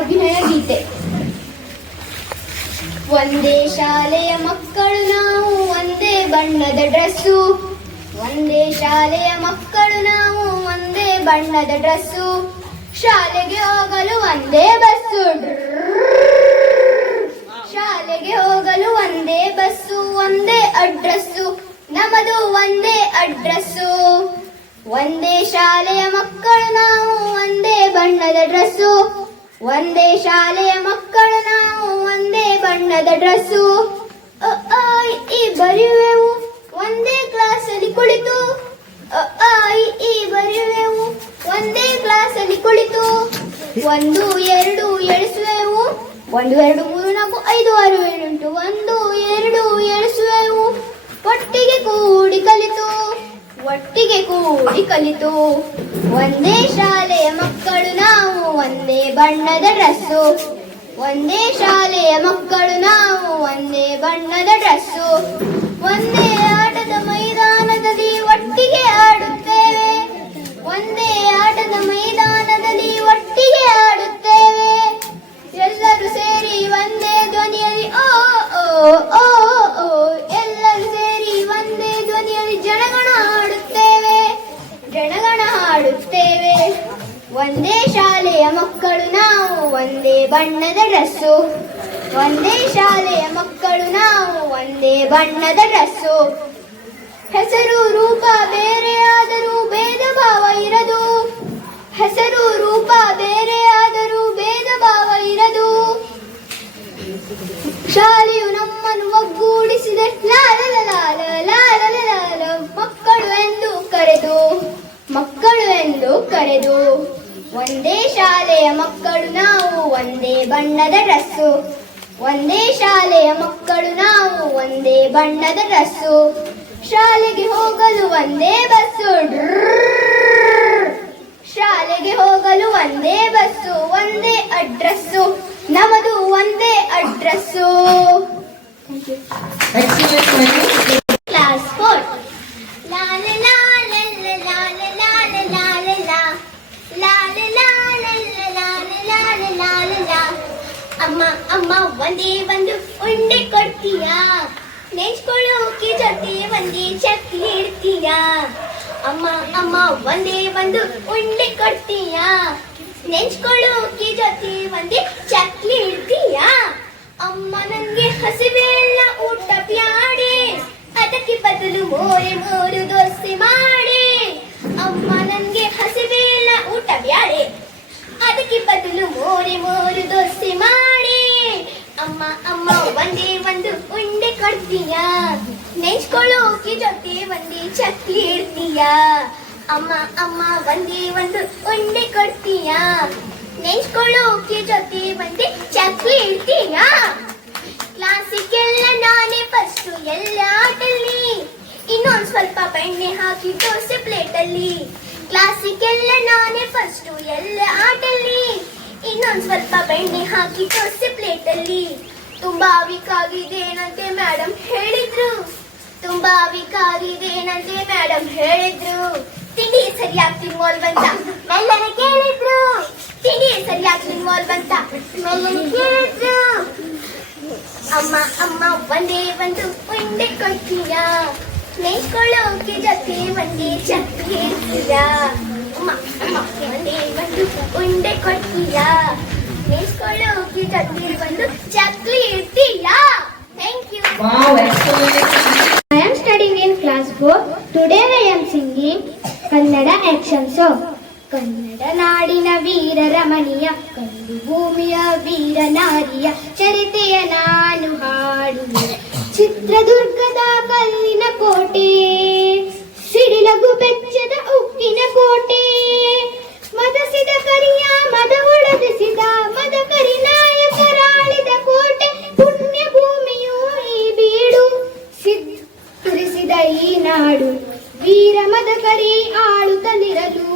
ಅಭಿನಯ ಗೀತೆ. ಒಂದೇ ಶಾಲೆಯ ಮಕ್ಕಳು ನಾವು, ಒಂದೇ ಬಣ್ಣದ ಡ್ರೆಸ್ಸು. ಒಂದೇ ಶಾಲೆಯ ಮಕ್ಕಳು ನಾವು, ಒಂದೇ ಬಣ್ಣದ ಡ್ರೆಸ್ಸು. ಶಾಲೆಗೆ ಹೋಗಲು ಒಂದೇ ಬಸ್ಸು. ಶಾಲೆಗೆ ಹೋಗಲು ಒಂದೇ ಬಸ್ಸು, ಒಂದೇ ಅಡ್ರೆಸ್ಸು, ನಮ್ಮದು ಒಂದೇ ಅಡ್ರೆಸ್ಸು. ಒಂದೇ ಶಾಲೆಯ ಮಕ್ಕಳು ನಾವು, ಒಂದೇ ಬಣ್ಣದ ಡ್ರೆಸ್ಸು. ಒಂದೇ ಶಾಲೆಯ ಮಕ್ಕಳು ನಾವು, ಒಂದೇ ಬಣ್ಣದ ಡ್ರೆಸ್ಸು. ಈ ಬರೆಯುವೆವು ಒಂದೇ ಕ್ಲಾಸಲ್ಲಿ ಕುಳಿತು. ಬರೆಯುವೆವು ಒಂದೇ ಕ್ಲಾಸಲ್ಲಿ ಕುಳಿತು. 1 2 ಎಣಿಸುವೆವು. 1 2 3 4 5 6 7 8 1 2 ಎಣಿಸುವೆವು. ಒಟ್ಟಿಗೆ ಕೂಡಿ ಕಲಿತು, ಒಟ್ಟಿಗೆ ಕೂಡಿ ಕಲಿತು. ಒಂದೇ ಶಾಲೆಯ ಮಕ್ಕಳು ನಾವು, ಒಂದೇ ಬಣ್ಣದ ಡ್ರೆಸ್ಸು. ಒಂದೇ ಶಾಲೆಯ ಮಕ್ಕಳು ನಾವು, ಒಂದೇ ಬಣ್ಣದ ಡ್ರೆಸ್ಸು. ಒಂದೇ ಆಟದ ಮೈದಾನದಲ್ಲಿ ಒಟ್ಟಿಗೆ ಆಡುತ್ತೇವೆ. ಒಂದೇ ಆಟದ ಮೈದಾನದಲ್ಲಿ ಒಟ್ಟಿಗೆ ಆಡುತ್ತೇವೆ. ಎಲ್ಲರೂ ಸೇರಿ ಒಂದೇ ಧ್ವನಿಯಲ್ಲಿ ಓ ಓ ಓ ಓ, ಎಲ್ಲರೂ ಸೇರಿ ಒಂದೇ ಧ್ವನಿಯಲ್ಲಿ ಜನಗಣ ಹಾಡುತ್ತೇವೆ, ಜನಗಣ ಹಾಡುತ್ತೇವೆ. ಒಂದೇ ಶಾಲೆಯ ಮಕ್ಕಳು ನಾವು, ಒಂದೇ ಬಣ್ಣದ ಡ್ರೆಸ್ಸು. ಒಂದೇ ಶಾಲೆಯ ಮಕ್ಕಳು ನಾವು, ಒಂದೇ ಬಣ್ಣದ ಡ್ರೆಸ್ಸು. ಹೆಸರು ರೂಪ ಬೇರೆಯಾದರೂ ಭೇದ ಭಾವ ಇರದು. ಹೆಸರು ರೂಪ ಬೇರೆಯಾದರೂ ಭೇದ ಭಾವ ಇರದು. ಶಾಲೆಯು ನಮ್ಮನ್ನು ಒಗ್ಗೂಡಿಸಿದೆ. ಲಾಲ ಮಕ್ಕಳು ಎಂದು ಕರೆದು, ಮಕ್ಕಳು ಎಂದು ಕರೆದು. ಒಂದೇ ಶಾಲೆಯ ಮಕ್ಕಳು ನಾವು, ಒಂದೇ ಬಣ್ಣದ ಡ್ರೆಸ್ಸು. ಒಂದೇ ಶಾಲೆಯ ಮಕ್ಕಳು ನಾವು, ಒಂದೇ ಬಣ್ಣದ ಡ್ರೆಸ್ಸು. ಶಾಲೆಗೆ ಹೋಗಲು ಒಂದೇ ಬಸ್ಸು. ಶಾಲೆಗೆ ಹೋಗಲು ಒಂದೇ ಬಸ್ಸು, ಒಂದೇ ಅಡ್ರೆಸ್ಸು, ನಮ್ಮದು ಒಂದೇ ಅಡ್ರೆಸ್ಸು. ಕ್ಲಾಸ್ 4. ಅಮ್ಮ ಅಮ್ಮ ಒಂದೇ ಒಂದು ಉಂಡೆ ಕೊಡ್ತೀಯಾ? ನೆಂಚ್ಕೊಳ್ಳೋಕೆ ಜೊತೆ ಒಂದೇ ಚಕ್ಲಿ ಇಡ್ತೀಯಾ? ಅಮ್ಮ ಅಮ್ಮ ಒಂದೇ ಒಂದು ಉಂಡೆ ಕೊಡ್ತೀಯಾ? ನೆಂಚ್ಕೊಳ್ಳೋಕೆ ಜೊತೆ ಒಂದೇ ಚಕ್ಲಿ ಇಡ್ತೀಯಾ? ಅಮ್ಮ ನನ್ಗೆ ಹಸಿವೆ ಇಲ್ಲ, ಊಟ ಬ್ಯಾಡೆ, ಅದಕ್ಕೆ ಬದಲು ಮೂರು ದೋಸೆ ಮಾಡಿ. ಅಮ್ಮ ನನ್ಗೆ ಹಸಿವೆ ಇಲ್ಲ, ಊಟ ಬ್ಯಾಡೆ, ಅದಕ್ಕೆ ಬದಲು ಮೂರು ದೋಸೆ ಮಾಡಿ. ಅಮ್ಮ ಅಮ್ಮ ಒಂದೇ ಒಂದು ಉಂಡೆ ಕೊಡ್ತೀಯಾ? ನೆಂಚ್ಕೊಳ್ಳೋಕೆ ಜೊತೆ ಒಂದೇ ಚಕ್ಲಿ ಇಡ್ತೀಯಾ? ಅಮ್ಮ ಅಮ್ಮ ಒಂದೇ ಒಂದು ಉಂಡೆ ಕೊಡ್ತೀಯಾ? ನೆಂಚ್ಕೊಳ್ಳೋಕೆ ಜೊತೆ ಒಂದೇ ಚಕ್ಲಿ ಇಡ್ತೀಯಾ? ಕ್ಲಾಸಿಗೆಲ್ಲ ನಾನೇ ಫಸ್ಟು ಎಲ್ಲ ಆಟಲ್ಲಿ, ಇನ್ನೊಂದು ಸ್ವಲ್ಪ ಬೆಣ್ಣೆ ಹಾಕಿ ದೋಸೆ ಪ್ಲೇಟಲ್ಲಿ. ಕ್ಲಾಸಿಗೆಲ್ಲ ನಾನೇ ಫಸ್ಟು ಎಲ್ಲ ಆಟಲ್ಲಿ, ಇನ್ನೊಂದು ಸ್ವಲ್ಪ ಬೆಣ್ಣೆ ಹಾಕಿ ದೋಸೆ ಪ್ಲೇಟಲ್ಲಿ. ತುಂಬಾ ವೀಕಾಗಿದೇನಂತೆ ಮೇಡಮ್ ಹೇಳಿದ್ರು, ತುಂಬಾ ವೀಕಾಗಿದೇನಂತೆ ಮೇಡಮ್ ಹೇಳಿದ್ರು. ತಿಂಡಿ ಸರಿಯಾಗಿ ತಿನ್ವಲ್ವಂತ ಮೆಲ್ಲನೆ ಕೇಳಿದ್ರು. ತಿಂಡಿ ಸರಿಯಾಗಿ ತಿನ್ವಲ್ವಂತ ಮೆಲ್ಲನೆ ಕೇಳಿದ್ರು. ಅಮ್ಮ ಅಮ್ಮ ಒಂದೇ ಒಂದು ಉಂಡೆ ಕೊಡ್ತೀಯಾ? ನೆಂಚ್ಕೊಳ್ಳೋಕೆ ಜೊತೆ ಒಂದೇ ಚಕ್ಲಿ ಇಡ್ತೀಯಾ? ಅಮ್ಮ ಅಮ್ಮ ಒಂದೇ ಒಂದು ಉಂಡೆ ಕೊಡ್ತೀಯಾ? ನೆಂಚ್ಕೊಳ್ಳೋಕೆ ಜೊತೆ ಒಂದು chakli ಇಡ್ತೀಯಾ? Thank you. Wow, excellent. I am studying in class 4. Today I am singing Kannada action song. Kannada ನಾಡಿನ ವೀರ ರಮಣೀಯ, ಕಂದು ಭೂಮಿಯ ವೀರ ನಾರಿಯ ಚರಿತೆಯ ನಾನು ಹಾಡುವೆ. ಚಿತ್ರದುರ್ಗದ ಕಲ್ಲಿನ ಕೋಟೆ, ಸಿಡಿಲಗು ಬೆಚ್ಚದ ಉಕ್ಕಿನ ಕೋಟೆ, ಮದಸಿದ ಕರಿಯ ಮದ ಒಳದಿಸಿದ ಮದ ಕರಿ ನಾಯಕರಾಳಿದ ಕೋಟೆ. ಪುಣ್ಯ ಭೂಮಿಯು ಈ ಬೀಡು, ಸಿದ್ಧರಿಸಿದ ಈ ನಾಡು, ವೀರ ಮದಕರಿ ಆಳುತ್ತಲಿರಲು,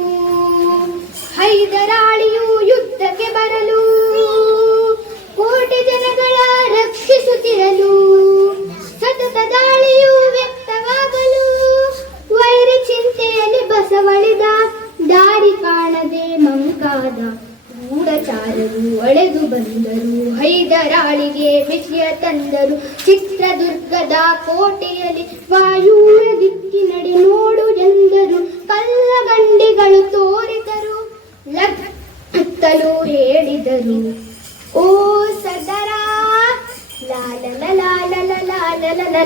ಹೈದರಾಳಿಯು ಯುದ್ಧಕ್ಕೆ ಬರಲು, ಕೋಟೆ ಜನಗಳ ರಕ್ಷಿಸುತ್ತಿರಲು, ಸತತ ದಾಳಿಯು ವ್ಯಕ್ತವಾಗಲು, ವೈರಿ ಚಿಂತೆಯಲ್ಲಿ ಬಸವಳಿದ, ದಾರಿ ಕಾಣದೆ ಮಂಕಾದ ಗೂಢಚಾರರು. ತೊರೆದು ಬಂದರು. ಹೈದರಾಳಿಗೆ ವಿಷಯ ತಂದರು. ಚಿತ್ರದುರ್ಗದ ಕೋಟೆಯಲ್ಲಿ ವಾಯುವ್ಯ ದಿಕ್ಕಿನಡೆ ನೋಡು ಎಂದರು. ಕಲ್ಲಗಂಡಿಗಳು ತೋರಿದರು, ಲಗ್ನತ್ತಲು ಹೇಳಿದರು. ಓ ಸದರ ಲಾಲ ಲಾಲ ಲಾಲ ಲಾಲ ಲಾಲ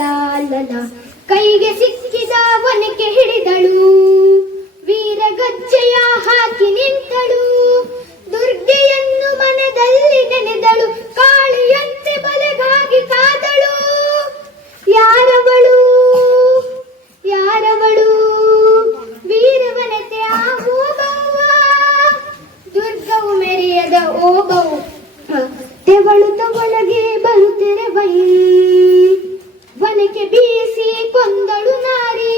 ಲಾಲ ಕೈಗೆ ಸಿಕ್ಕಿದ ವನಿಕೆ ಹಿಡಿದಳು, ವೀರಗಜ್ಜೆಯ ಹಾಕಿ ನಿಂತಳು. ದುರ್ಗೆಯನ್ನು ಮನದಲ್ಲಿ ನೆನೆದಳು, ಕಾಳಿಯಂತೆ ಬಲೆಗಾಗಿ ಕಾದಳು. ಯಾರವಳು ಯಾರವಳು ವೀರವನತೆ ಆ ಓಬವ್ವ, ದುರ್ಗವು ಮೆರೆಯದ ಓಬವ್ವ. ತೆವಳು ತವಳಗೆ ಬರುತ್ತಿರುವೈ, ವನಕ್ಕೆ ಬೀಸಿ ಕೊಂದಳು ನಾರಿ.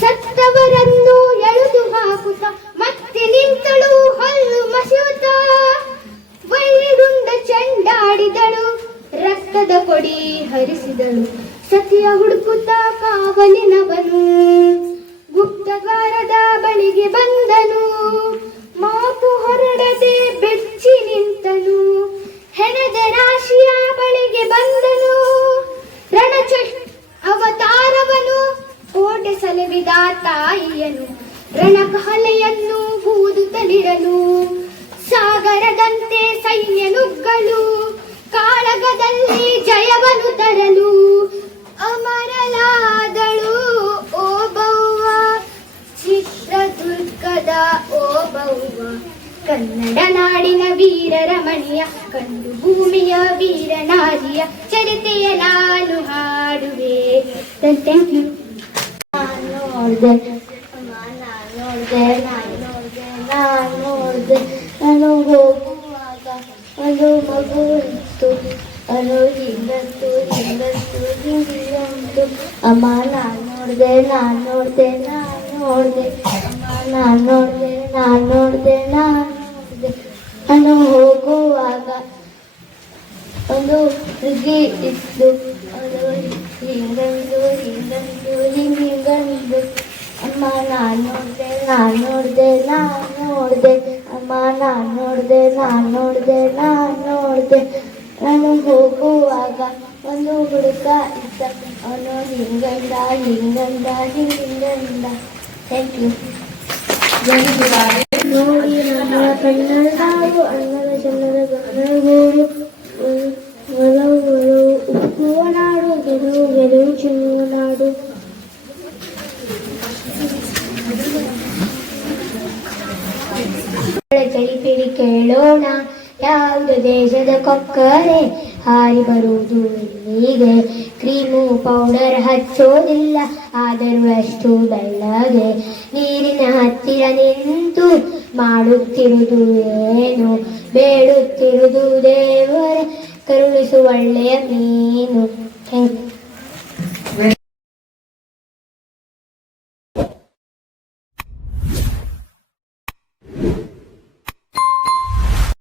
ಸತ್ತವರನ್ನು ಎಳೆದು ಹಾಕುತ್ತ ಮತ್ತೆ ನಿಂತಳು, ಹಲ್ಲು ಮಸಿಯುತ್ತ ವೈರುಂಡ ಚೆಂಡಾಡಿದಳು. ರಕ್ತದ ಕೊಡಿ ಹರಿಸಿದಳು, ಸತಿಯ ಹುಡುಕುತ್ತ ಕಾವಲಿನವನು ಗುಪ್ತಗಾರದ ಬಳಿಗೆ ಬಂದನು. ಮಾತು ಹೊರಡದೆ ಬೆಚ್ಚಿ ನಿಂತನು, ಹೆಣದ ರಾಶಿಯ ಬಳಿಗೆ ಬಂದನು. ಅವತಾರವನು ಕೋಟೆ ಸಲುವಿದ ತಾಯಿಯನು, ರಣಕಹಲೆಯನ್ನು ಊದುತ್ತಲಿರಲು. ಸಾಗರದಂತೆ ಸೈನ್ಯ ನುಗ್ಗಲು, ಕಾಳಗದಲ್ಲಿ ಜಯವನ್ನು ತರಲು. ಅಮರಲಾದಳು ಓಬವ್ವ, ಚಿತ್ರದುರ್ಗದ ಓಬವ್ವ. ಕನ್ನಡ ನಾಡಿನ ವೀರರಮಣಿಯ, ಕಂಡು ಭೂಮಿಯ ವೀರನಾರಿಯ ಚರಿತೆಯ ನಾನು ಹಾಡುವೆ. Thank you. ನಾನು ಹೋಗುವಾಗ ಒಂದು ಮಗು ಇತ್ತು, ಅದು ಹಿಂಗಂತು ಅಮ್ಮ. ನಾನು ನೋಡಿದೆ ನಾನು ಹೋಗುವಾಗ ಒಂದು ಹುಡುಗಿ ಇತ್ತು, ಅದು ಹಿಂಗಂದು ಅಮ್ಮ. ನಾನು ನೋಡಿದೆ ಅಮ್ಮ. ನಾನು ನೋಡಿದೆ. ನಾನು ಹೋಗುವಾಗ ಒಂದು ಹುಡುಗ ಇದ್ದ, ಅವನು ಹಿಂಗಂದ. Thank you. ನೋಡಿ ನಮ್ಮ ಕನ್ನಡ ನಾಡು, ಅನ್ನದ ಜನರ ಗಮನಗೂಡು, ಒಲವು ಉಕ್ಕುವ ನಾಡು, ಗೆಲುವು ಚೆನ್ನುವ ನಾಡು. ಚಲಿಪಿಡಿ ಕೇಳೋಣ, ಯಾವುದು ದೇಶದ ಕೊಕ್ಕರೆ ಹಾರಿ ಬರುವುದು ಇಲ್ಲಿಗೆ. ಕ್ರೀಮು ಪೌಡರ್ ಹಚ್ಚೋದಿಲ್ಲ, ಆದರೂ ಅಷ್ಟು ಬೆಳ್ಳಗೆ. ನೀರಿನ ಹತ್ತಿರ ನಿಂತು ಮಾಡುತ್ತಿರುವುದು ಏನು, ಬೇಡುತ್ತಿರುವುದು ದೇವರ ಕರುಣಿಸುವ ಒಳ್ಳೆಯ ಮೀನು.